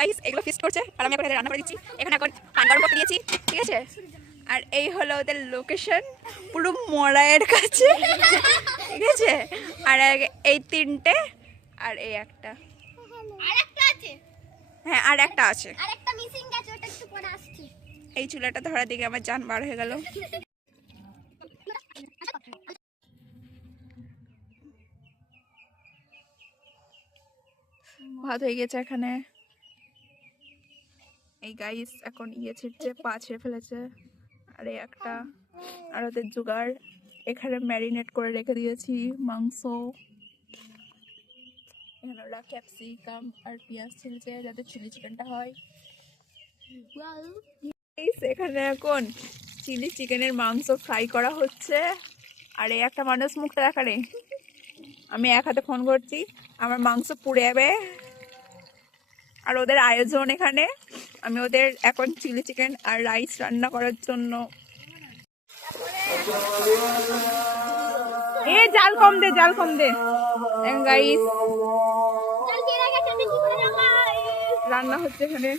Guys এগুলো feast করছে আর আমি এখন এদের রান্না করে দিচ্ছি। এখানে এখন পান গরম করতে দিয়েছি, ঠিক আছে। আর এই হলো ওদের লোকেশন, পুরো মরাইয়ের কাছে, ঠিক আছে। আর এই তিনটে আর এই একটা, হ্যাঁ আর একটা আছে। এই চুলাটা ধরার দিকে আমার জান বার হয়ে গেল। ভাত হয়ে গেছে এখানে। এই গাইস এখন ইয়ে ছিটছে, পা ছেড়ে ফেলেছে। আর এই একটা, আর ওদের জোগাড় এখানে ম্যারিনেট করে রেখে দিয়েছি মাংস। এখানে ওরা ক্যাপসিকাম আর পেঁয়াজ ছিলছে যাতে চিলি চিকেনটা হয়। এখানে এখন চিলি চিকেনের মাংস ফ্রাই করা হচ্ছে। আর এই একটা মানুষ মুখটা দেখা নেই, আমি এক হাতে ফোন করছি, আমার মাংস পুড়ে যাবে। আর ওদের আয়োজন এখানে, আমি ওদের এখন চিলি চিকেন আর রাইস রান্না করার জন্য। এ জাল কম দে, জাল কম দে। গাইস রান্না হচ্ছে এখানে।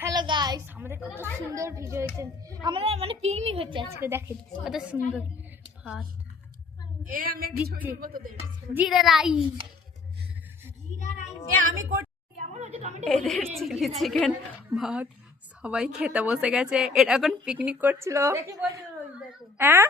হ্যালো গাইস, আমাদের কত সুন্দর ভিডিও হয়েছে, আমাদের মানে পিকনিক হচ্ছে আজকে। দেখেন কত সুন্দর ভাত দিচ্ছে, জিরা রাইস। এদের চিলি চিকেন ভাত সবাই খেতে বসে গেছে। এটা এখন পিকনিক করছিল। হ্যাঁ